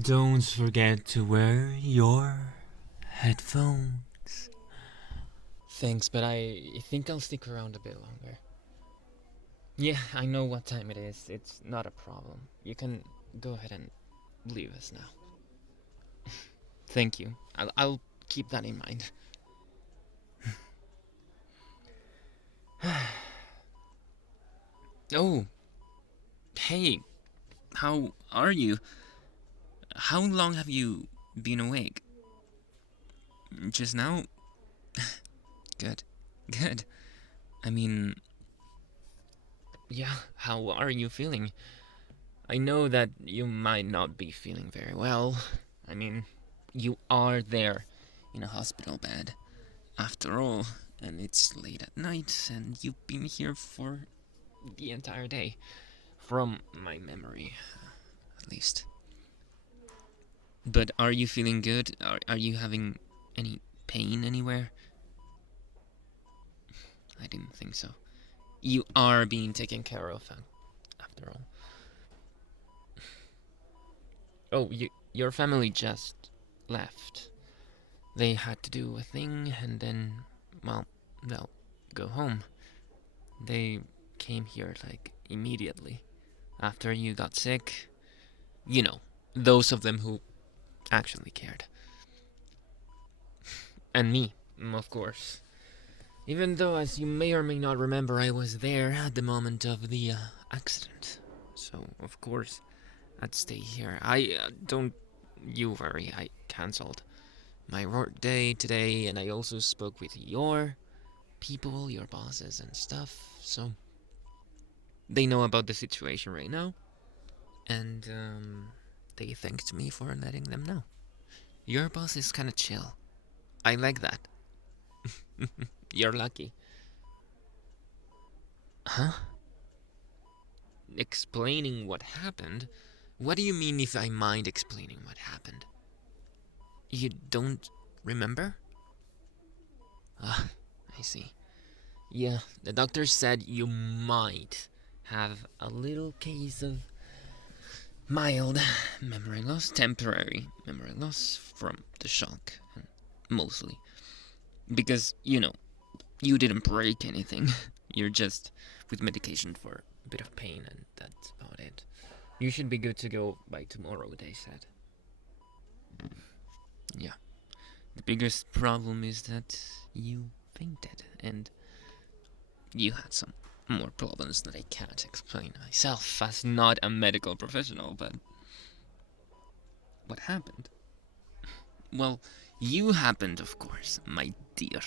Don't forget to wear your headphones. Thanks, but I think I'll stick around a bit longer. Yeah, I know what time it is. It's not a problem. You can go ahead and leave us now. Thank you. I'll keep that in mind. Oh, hey, how are you? How long have you been awake? Just now? Good. Good. I mean, yeah, how are you feeling? I know that you might not be feeling very well. I mean, you are there in a hospital bed, after all, and it's late at night, and you've been here for the entire day. From my memory, at least. But are you feeling good? Are you having any pain anywhere? I didn't think so. You are being taken care of, after all. Oh, your family just left. They had to do a thing, and then, well, they'll go home. They came here, like, immediately. After you got sick. You know, those of them who actually cared. And me, of course. Even though, as you may or may not remember, I was there at the moment of the accident. So, of course, I'd stay here. Don't you worry, I cancelled my work day today, and I also spoke with your people, your bosses, and stuff. So, they know about the situation right now, and they thanked me for letting them know. Your boss is kind of chill. I like that. You're lucky. Huh? Explaining what happened? What do you mean if I mind explaining what happened? You don't remember? Ah, I see. Yeah, the doctor said you might have a little case of mild memory loss, temporary memory loss from the shock, mostly. Because, you didn't break anything. You're just with medication for a bit of pain, and that's about it. You should be good to go by tomorrow, they said. Yeah. The biggest problem is that you fainted, and you had some more problems that I can't explain myself as not a medical professional, but what happened? Well, you happened, of course, my dear.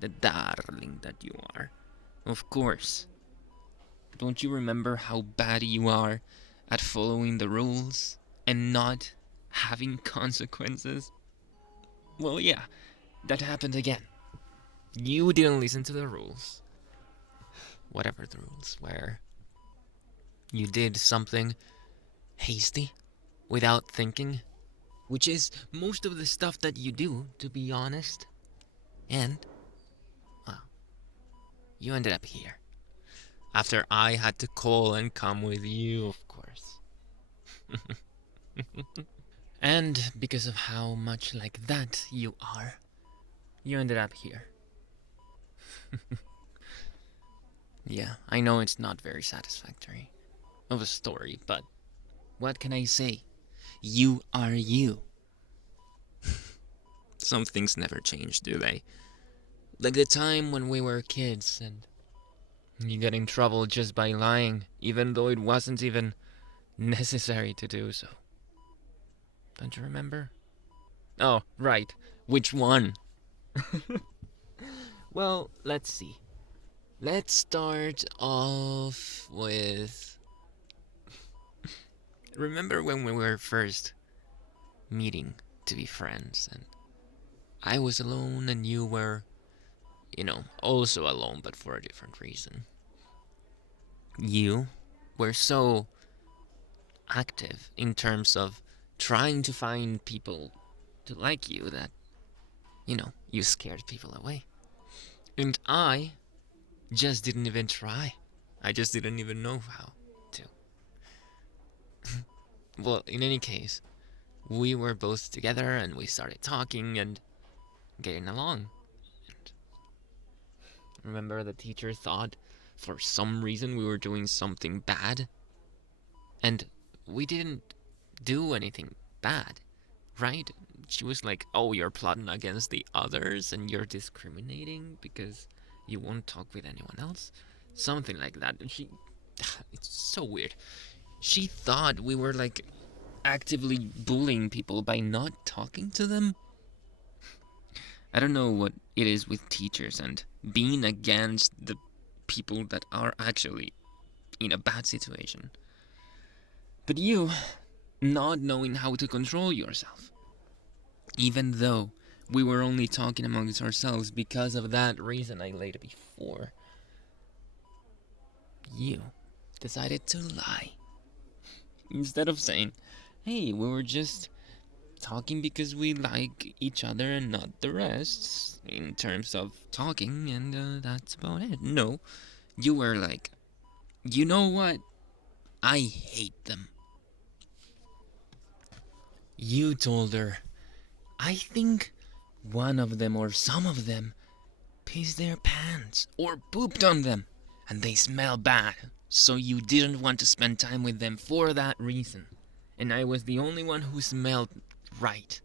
The darling that you are. Of course. Don't you remember how bad you are at following the rules and not having consequences? Well, yeah, that happened again. You didn't listen to the rules. Whatever the rules were. You did something hasty without thinking, which is most of the stuff that you do, to be honest. And, well, you ended up here. After I had to call and come with you, of course. And because of how much like that you are, you ended up here. Yeah, I know it's not very satisfactory of a story, but what can I say? You are you. Some things never change, do they? Like the time when we were kids and you got in trouble just by lying, even though it wasn't even necessary to do so. Don't you remember? Oh, right. Which one? Well, let's see. Let's start off with. Remember when we were first meeting to be friends, and I was alone and you were, also alone, but for a different reason. You were so active in terms of trying to find people to like you that, you scared people away. And I just didn't even try. I just didn't even know how to. Well, in any case, we were both together and we started talking and getting along. And remember, the teacher thought for some reason we were doing something bad, and we didn't do anything bad, right? She was like, "Oh, you're plotting against the others and you're discriminating because you won't talk with anyone else." Something like that. And she it's so weird. She thought we were like actively bullying people by not talking to them. I don't know what it is with teachers and being against the people that are actually in a bad situation. But you, not knowing how to control yourself. Even though we were only talking amongst ourselves because of that reason I laid before, you decided to lie. Instead of saying, hey, we were just talking because we like each other and not the rest, in terms of talking, and that's about it. No, you were like, you know what? I hate them. You told her, I think one of them or some of them pissed their pants or pooped on them and they smell bad. So you didn't want to spend time with them for that reason. And I was the only one who smelled right.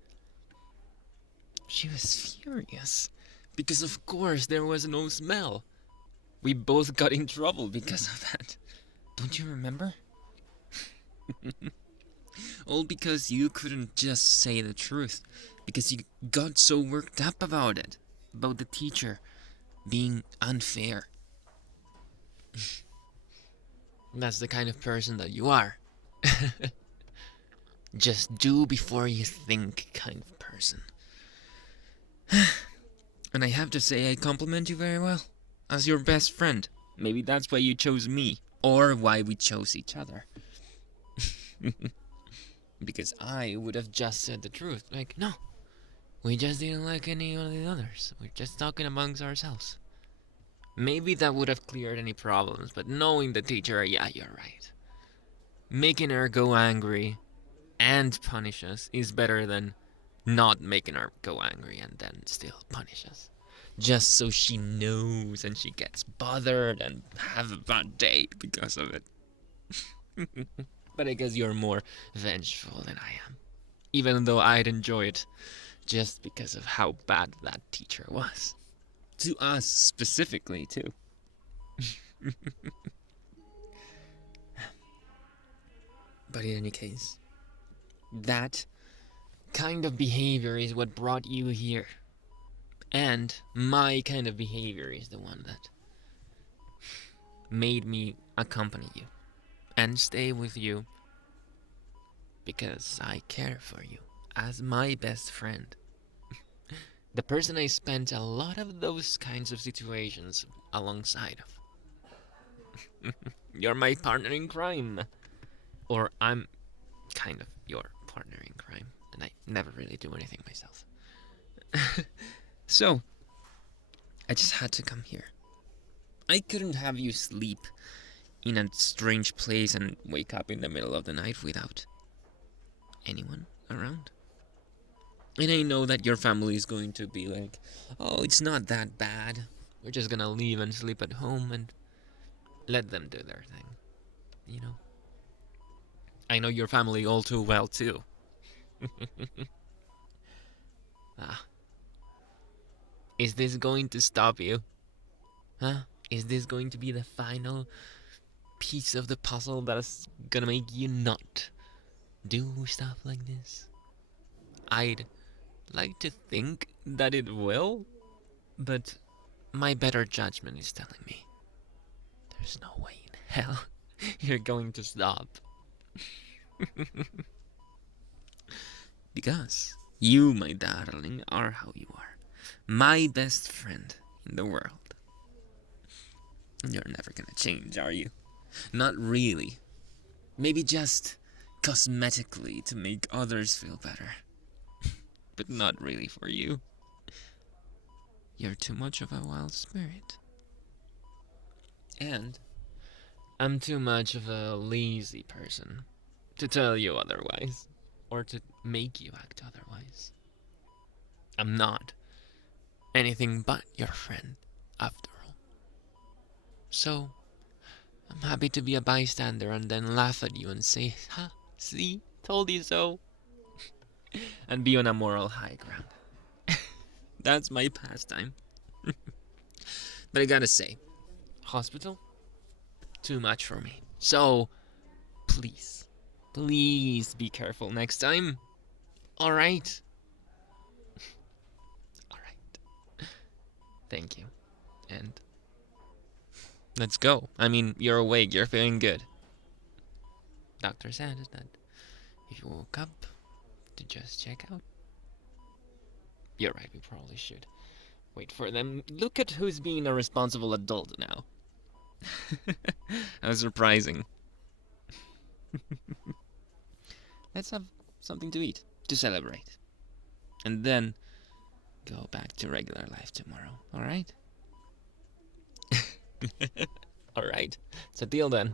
She was furious because, of course, there was no smell. We both got in trouble because of that. Don't you remember? All because you couldn't just say the truth. Because you got so worked up about it. About the teacher being unfair. That's the kind of person that you are. Just do before you think kind of person. And I have to say, I compliment you very well. As your best friend. Maybe that's why you chose me. Or why we chose each other. Because I would have just said the truth. Like, no, we just didn't like any of the others. We're just talking amongst ourselves. Maybe that would have cleared any problems, but knowing the teacher, yeah, you're right. Making her go angry and punish us is better than not making her go angry and then still punish us. Just so she knows and she gets bothered and have a bad day because of it. But I guess you're more vengeful than I am. Even though I'd enjoy it just because of how bad that teacher was. To us specifically, too. But in any case, that kind of behavior is what brought you here. And my kind of behavior is the one that made me accompany you and stay with you because I care for you as my best friend. The person I spent a lot of those kinds of situations alongside of. You're my partner in crime. Or I'm kind of your partner in crime. And I never really do anything myself. So, I just had to come here. I couldn't have you sleep in a strange place and wake up in the middle of the night without anyone around. And I know that your family is going to be like, oh, it's not that bad. We're just gonna leave and sleep at home and let them do their thing. You know? I know your family all too well, too. Ah. Is this going to stop you? Huh? Is this going to be the final piece of the puzzle that's gonna make you not do stuff like this? I'd like to think that it will, but my better judgment is telling me there's no way in hell you're going to stop. Because you, my darling, are how you are. My best friend in the world. You're never gonna change, are you? Not really. Maybe just cosmetically to make others feel better. But not really for you. You're too much of a wild spirit. And I'm too much of a lazy person to tell you otherwise. Or to make you act otherwise. I'm not anything but your friend, after all. So, I'm happy to be a bystander and then laugh at you and say, ha, see, told you so, and be on a moral high ground. That's my pastime. But I gotta say, hospital? Too much for me. So, please, please be careful next time. Alright? Alright. Thank you. And let's go. I mean, you're awake, you're feeling good. Doctor said that if you woke up, to just check out. You're right, we probably should wait for them. Look at who's being a responsible adult now. How surprising. Let's have something to eat, to celebrate. And then go back to regular life tomorrow, alright? Alright, it's a deal then.